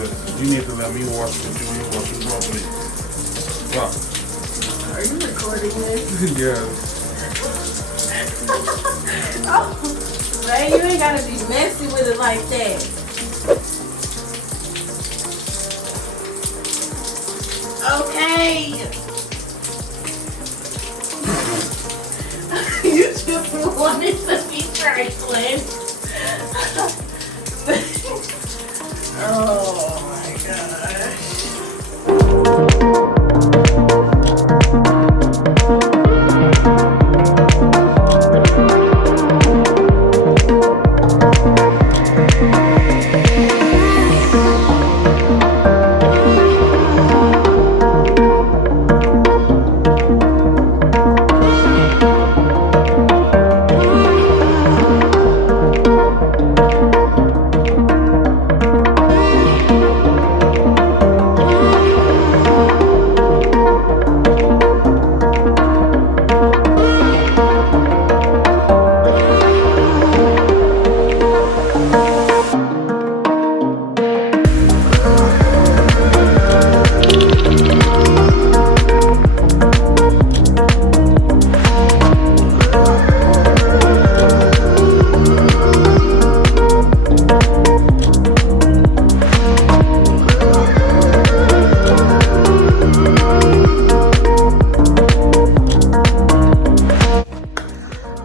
because you need to let me wash with you and you wash with me. Wow. Are you recording this? Yes. Oh, man, you ain't gotta be messy with it like that. Okay. You just wanted to be trifling. Oh my gosh.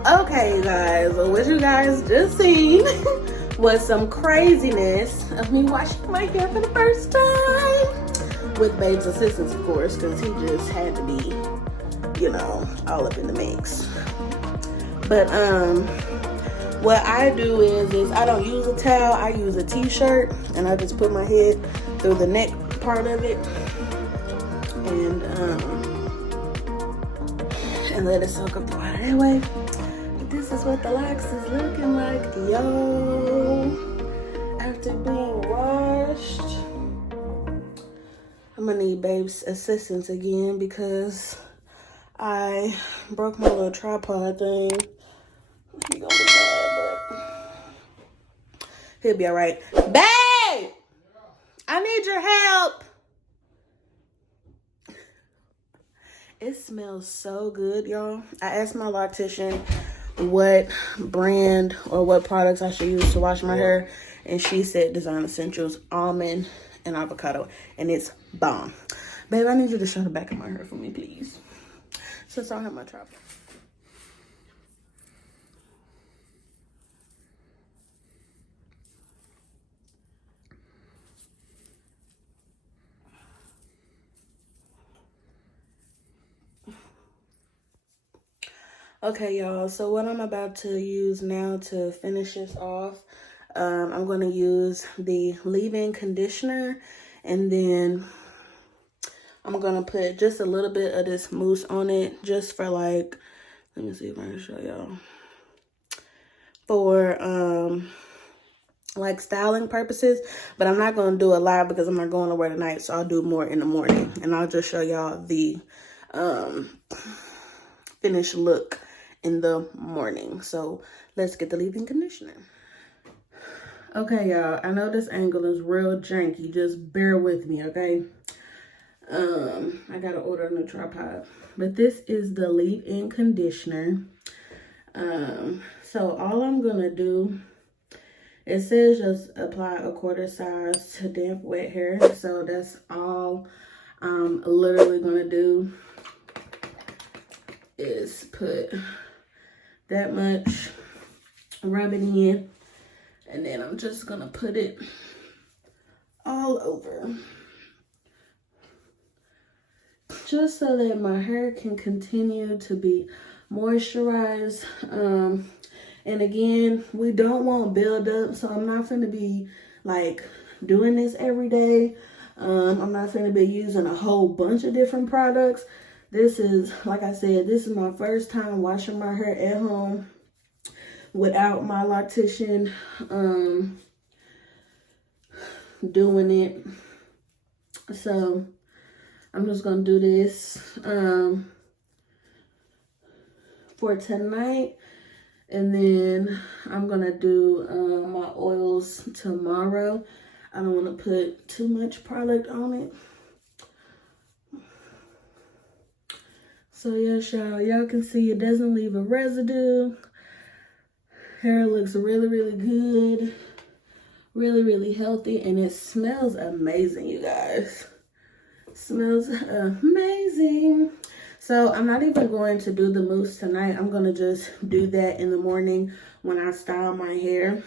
Okay, guys, so what you guys just seen was some craziness of me washing my hair for the first time with Babe's assistance, of course, because he just had to be, you know, all up in the mix. But what I do is I don't use a towel, I use a t-shirt, and I just put my head through the neck part of it and let it soak up the water that way. This is what the locks is looking like, yo, after being washed. I'm gonna need Babe's assistance again because I broke my little tripod thing. He gonna be mad, but he'll be all right. Babe, I need your help. It smells so good, y'all. I asked my loctician what brand or what products I should use to wash my hair, and she said Design Essentials, Almond, and Avocado, and it's bomb. Babe, I need you to show the back of my hair for me, please, since I don't have my tripod. Okay, y'all, so what I'm about to use now to finish this off, I'm going to use the leave-in conditioner, and then I'm going to put just a little bit of this mousse on it, just for like, let me see if I can show y'all, for like styling purposes, but I'm not going to do a lot because I'm not going to wear tonight, so I'll do more in the morning, and I'll just show y'all the finished look in the morning. So let's get the leave-in conditioner. Okay, y'all, I know this angle is real janky, just bear with me, okay? I gotta order a new tripod, but this is the leave-in conditioner. So all I'm gonna do, it says just apply a quarter size to damp wet hair, so that's all I'm literally gonna do is put that much, rub it in, and then I'm just gonna put it all over, just so that my hair can continue to be moisturized. And again, we don't want buildup, so I'm not gonna be like doing this every day. I'm not gonna be using a whole bunch of different products. This is, like I said, this is my first time washing my hair at home without my loctician doing it. So I'm just gonna do this for tonight, and then I'm gonna do my oils tomorrow. I don't want to put too much product on it. So yes, y'all can see it doesn't leave a residue. Hair looks really, really good. Really, really healthy, and it smells amazing, you guys. Smells amazing. So I'm not even going to do the mousse tonight. I'm gonna just do that in the morning when I style my hair.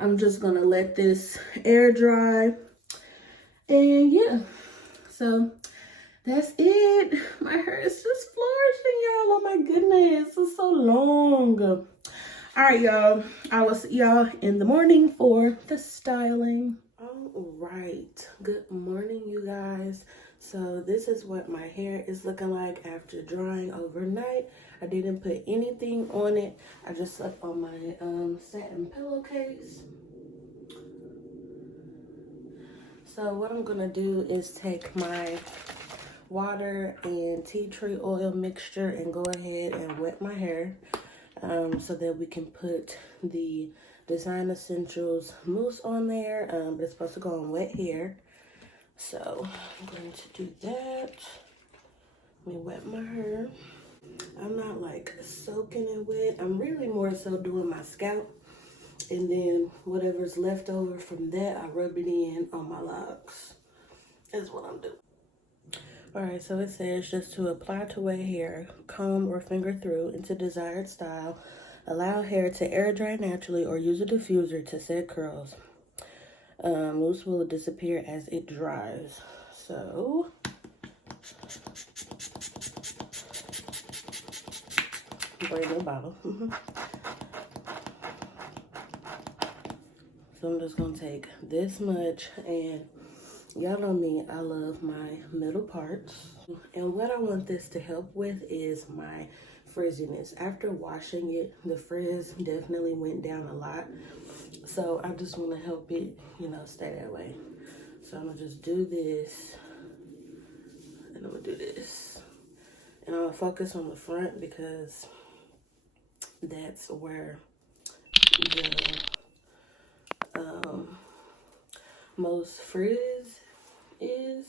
I'm just gonna let this air dry, and yeah, so that's it. My hair is just flourishing, y'all. Oh my goodness, it's so long. All right, y'all, I will see y'all in the morning for the styling. All right, good morning, you guys. So this is what my hair is looking like after drying overnight. I didn't put anything on it. I just slept on my satin pillowcase. So what I'm gonna do is take my water and tea tree oil mixture and go ahead and wet my hair so that we can put the Design Essentials mousse on there. It's supposed to go on wet hair. So I'm going to do that. Let me wet my hair. I'm not like soaking it wet. I'm really more so doing my scalp. And then whatever's left over from that, I rub it in on my locks. That's what I'm doing. Alright, so it says just to apply to wet hair, comb or finger through into desired style. Allow hair to air dry naturally or use a diffuser to set curls. Mousse will disappear as it dries. So, bring the bottle. So I'm just gonna take this much, and y'all know me, I love my middle parts. And what I want this to help with is my frizziness. After washing it, the frizz definitely went down a lot. So I just want to help it, you know, stay that way. So I'm gonna just do this, and I'm gonna do this. And I'm gonna focus on the front because that's where the most frizz is.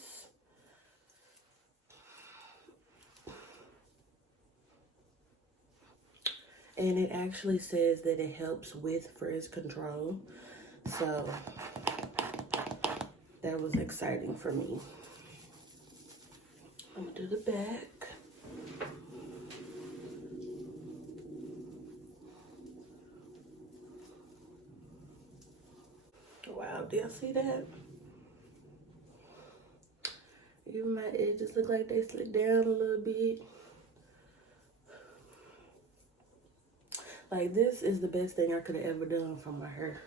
And it actually says that it helps with frizz control. So that was exciting for me. I'm gonna do the back. Wow, do y'all see that? Even my edges look like they slid down a little bit. Like, this is the best thing I could have ever done for my hair.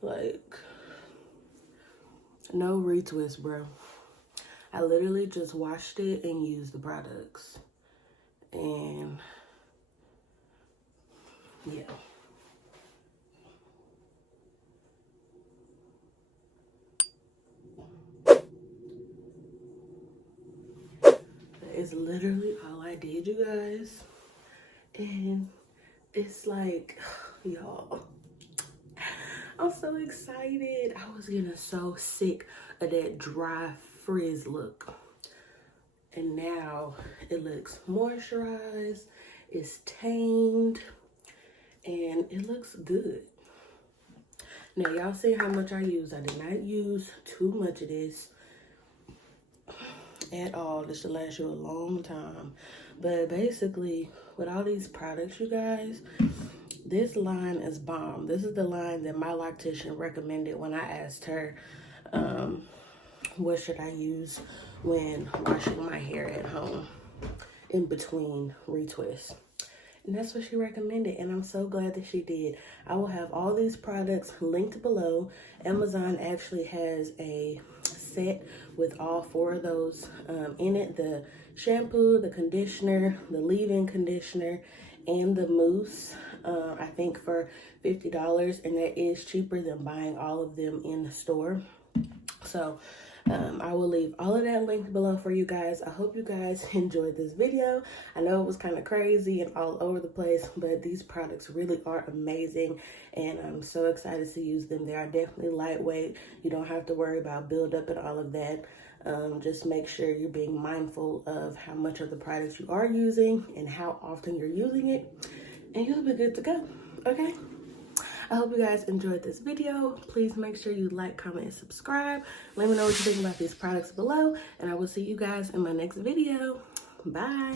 Like, no retwist, bro. I literally just washed it and used the products. And, yeah. That is literally all I did, you guys. And it's like, y'all, I'm so excited. I was getting so sick of that dry frizz look. And now it looks moisturized, it's tamed, and it looks good. Now y'all see how much I use. I did not use too much of this at all. This should last you a long time. But basically, with all these products, you guys, this line is bomb. This is the line that my loctician recommended when I asked her what should I use when washing my hair at home in between retwists. And that's what she recommended, and I'm so glad that she did. I will have all these products linked below. Amazon actually has a set with all 4 of those in it. The shampoo, the conditioner, the leave-in conditioner, and the mousse, I think for $50, and that is cheaper than buying all of them in the store. So I will leave all of that linked below for you guys. I hope you guys enjoyed this video. I know it was kind of crazy and all over the place, but these products really are amazing and I'm so excited to use them. They are definitely lightweight. You don't have to worry about buildup and all of that. Just make sure you're being mindful of how much of the products you are using and how often you're using it, and you'll be good to go. Okay, I hope you guys enjoyed this video. Please make sure you like, comment, and subscribe. Let me know what you think about these products below, and I will see you guys in my next video. Bye.